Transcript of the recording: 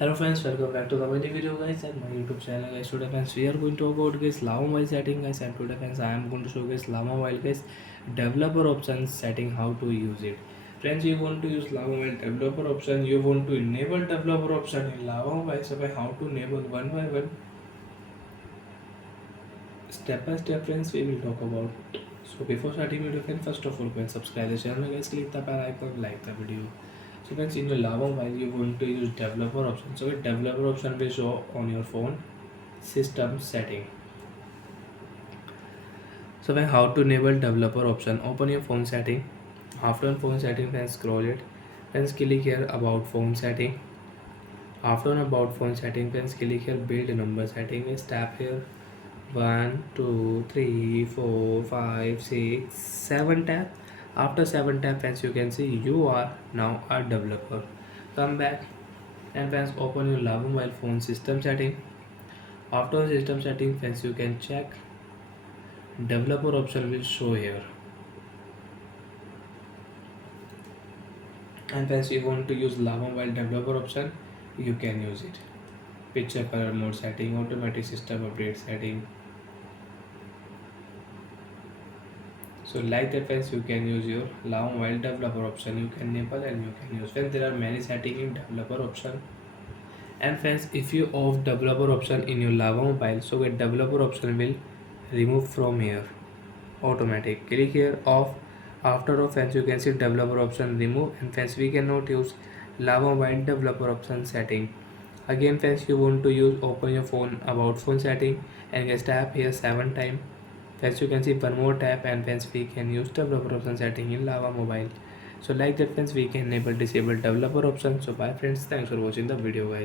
Hello friends, welcome back to the very video guys at my YouTube channel guys. Today friends we are going to talk about guys Lava Mobile setting guys, and today friends I am going to show guys Lava Mobile guys developer options setting, how to use it. Friends, you want to use Lava Mobile developer option, you want to enable developer option in Lava Mobile. So by how to enable one by one, step by step friends we will talk about. So before starting video friends, first of all friends, subscribe the channel guys, click the bell icon, like the video. So friends, in your Lava Mobile you want to use developer option. So developer option will show on your phone system setting. So when how to enable developer option, open your phone setting. After phone setting, then scroll it, then click here about phone setting. After about phone setting, then click here build number setting. Is tap here 1 2 3 4 5 6 7 tab. After 7 tab, friends, you can see you are now a developer. Come back and friends, open your Lava mobile phone system setting. After system setting, friends, you can check developer option will show here. And friends, you want to use Lava mobile developer option, you can use it. Picture color mode setting, automatic system update setting. So like that friends, you can use your Lava mobile developer option, you can enable and you can use. Friends, there are many settings in developer option. And friends, if you off developer option in your Lava mobile, so a developer option will remove from here automatic. Click here off. After off, friends, you can see developer option remove, and friends we cannot use Lava mobile developer option setting. Again friends, you want to use, open your phone about phone setting and just tap here 7 times. Friends, you can see one more tap, and friends we can use developer option setting in Lava mobile. So like that friends, we can enable disable developer option. So bye friends, thanks for watching the video guys.